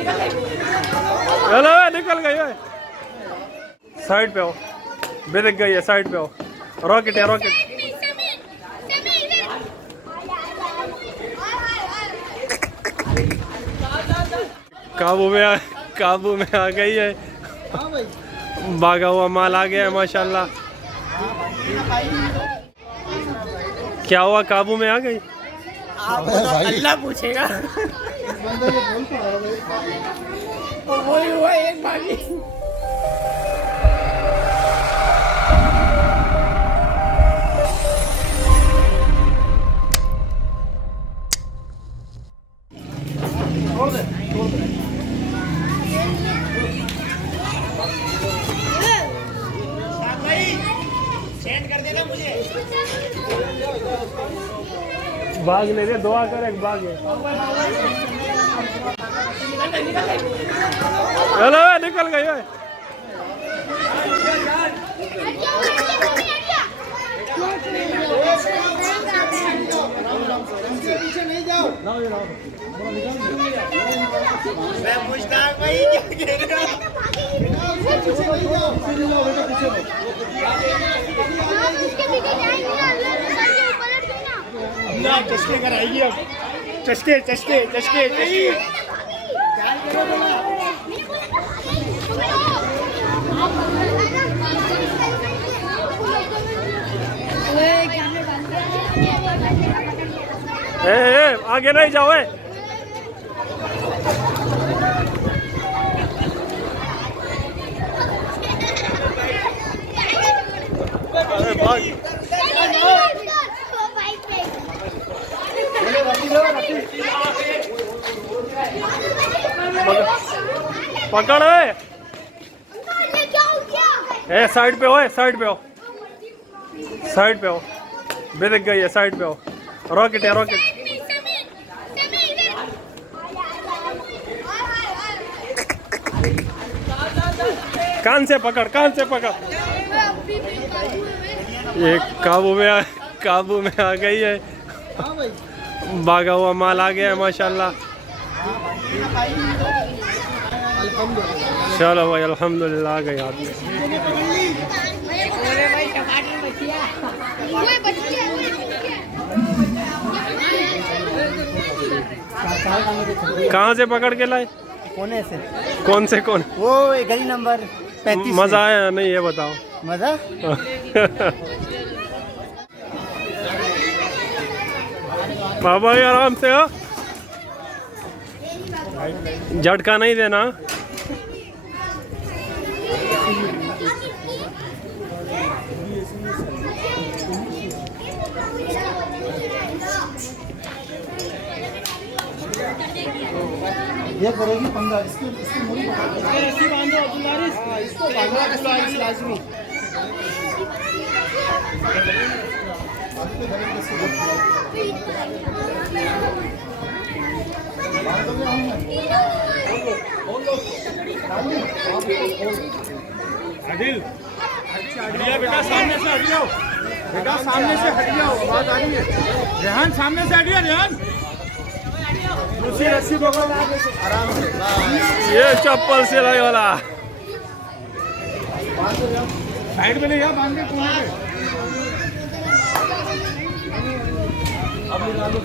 Hello निकल गई है। साइड पे आओ, बिदक गई है, साइड पे आओ। रॉकेट है, रॉकेट। काबू में आ गई है। भागा हुआ माल आ गया है माशाल्लाह। क्या हुआ, काबू में आ गई? अल्लाह पूछेगा। वही हुआ एक भागी। भाग ले रे, दुआ कर, एक भाग है। हेलो निकल गई है। मैं मुश्ताक भाई क्या कह रहे हो? चश्मे कराएगी अब। चश्के चश्के चश्के चश्के। आगे नहीं जाओ। पकड़ ए, साइड पे हो, साइड पे हो, साइड पे हो। बिदक गई है, साइड पे हो। रॉकेट है, रॉकेट। कान से पकड़, कान से पकड़। ये काबू में आ गई है। भागा हुआ माल आ गया है माशाल्लाह। चलो भाई अल्हम्दुलिल्लाह आ गई आदमी। कहाँ से पकड़ के लाए? कोने से। कौन से कौन? वो गली नंबर 35। मजा आया नहीं, ये बताओ। मजा बाबा ये आराम से हो, झटका नहीं देना। ये करेगी 15। इसकी मूड़ी रस्सी बांधो अब्दुल्लारिस। इसको बांधो अब्दुल्लारिस लाजमी। आदिल बेटा सामने से हट जाओ, बेटा सामने से हट जाओ, आवाज आ रही है। रेहान सामने से हटिए, रेहान। दूसरी रस्सी पकड़ो आराम से। ये चप्पल से लाई वाला साइड में नहीं, बांध के कोने पे। अब निकालो।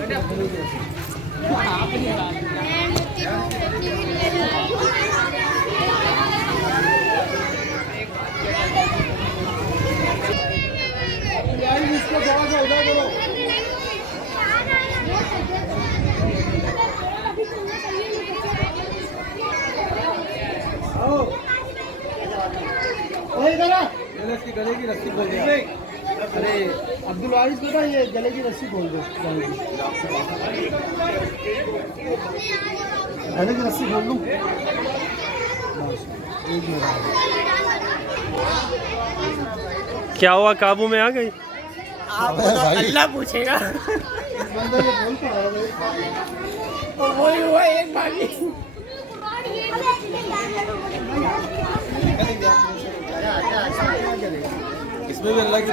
इसको थोड़ा सा उधर करो। इसकी गले की रस्सी खोल दे। अरे अब्दुल वारिस बेटा, ये गले की रस्सी खोल दो। गले की रस्सी खोल लूं? क्या हुआ, काबू में आ गई? अल्लाह पूछेगा। वही हुआ एक भागी। इसमें भी अल्लाह की